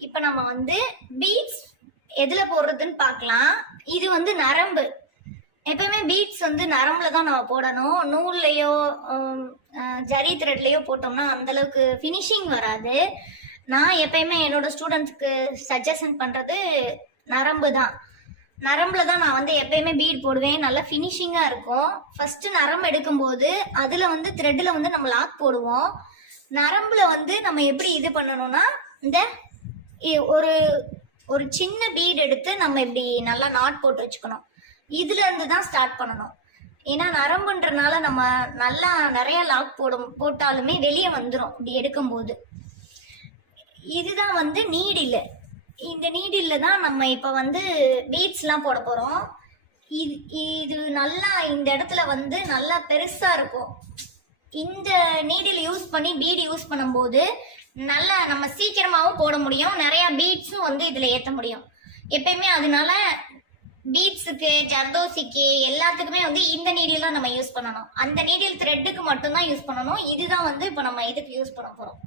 இப்ப நம்ம வந்து பீட்ஸ் எதுல போடுறதுன்னு பார்க்கலாம். இது வந்து நரம்பு. எப்பயுமே பீட்ஸ் வந்து நரம்புல தான் நம்ம போடணும். நூல்லையோ ஜரி த்ரெட்லயோ போட்டோம்னா அந்த அளவுக்கு ஃபினிஷிங் வராது. நான் எப்பயுமே என்னோட ஸ்டூடெண்ட்ஸ்க்கு சஜஷன் பண்றது நரம்பு தான். நரம்புல தான் நான் வந்து எப்பயுமே பீட் போடுவேன். நல்லா ஃபினிஷிங்கா இருக்கும். ஃபர்ஸ்ட் நரம்பு எடுக்கும்போது அதுல வந்து த்ரெட்ல வந்து நம்ம லாக் போடுவோம். நரம்புல வந்து நம்ம எப்படி இது பண்ணணும்னா, இந்த ஒரு ஒரு சின்ன பீட் எடுத்து நம்ம இப்படி நல்லா நாட் போட்டு வச்சுக்கணும். இதுல இருந்து தான் ஸ்டார்ட் பண்ணணும். ஏன்னா நரம்புன்றனால நம்ம நல்லா நிறைய லாக் போட்டாலுமே வெளியே வந்துடும் இப்படி எடுக்கும்போது. இதுதான் வந்து நீடில். இந்த நீடில் தான் நம்ம இப்போ வந்து பீட்ஸ்லாம் போட போகிறோம். இது நல்லா இந்த இடத்துல வந்து நல்லா பெருசாக இருக்கும். இந்த நீடில் யூஸ் பண்ணி பீடு யூஸ் பண்ணும்போது நல்லா நம்ம சீக்கிரமாகவும் போட முடியும். நிறையா பீட்ஸும் வந்து இதில் ஏற்ற முடியும். எப்பயுமே அதனால பீட்ஸுக்கு, ஜர்தோசிக்கு எல்லாத்துக்குமே வந்து இந்த நீடில் தான் நம்ம யூஸ் பண்ணணும். அந்த நீடில் த்ரெட்டுக்கு மட்டும்தான் யூஸ் பண்ணணும். இதுதான் வந்து இப்போ நம்ம இதுக்கு யூஸ் பண்ண போகிறோம்.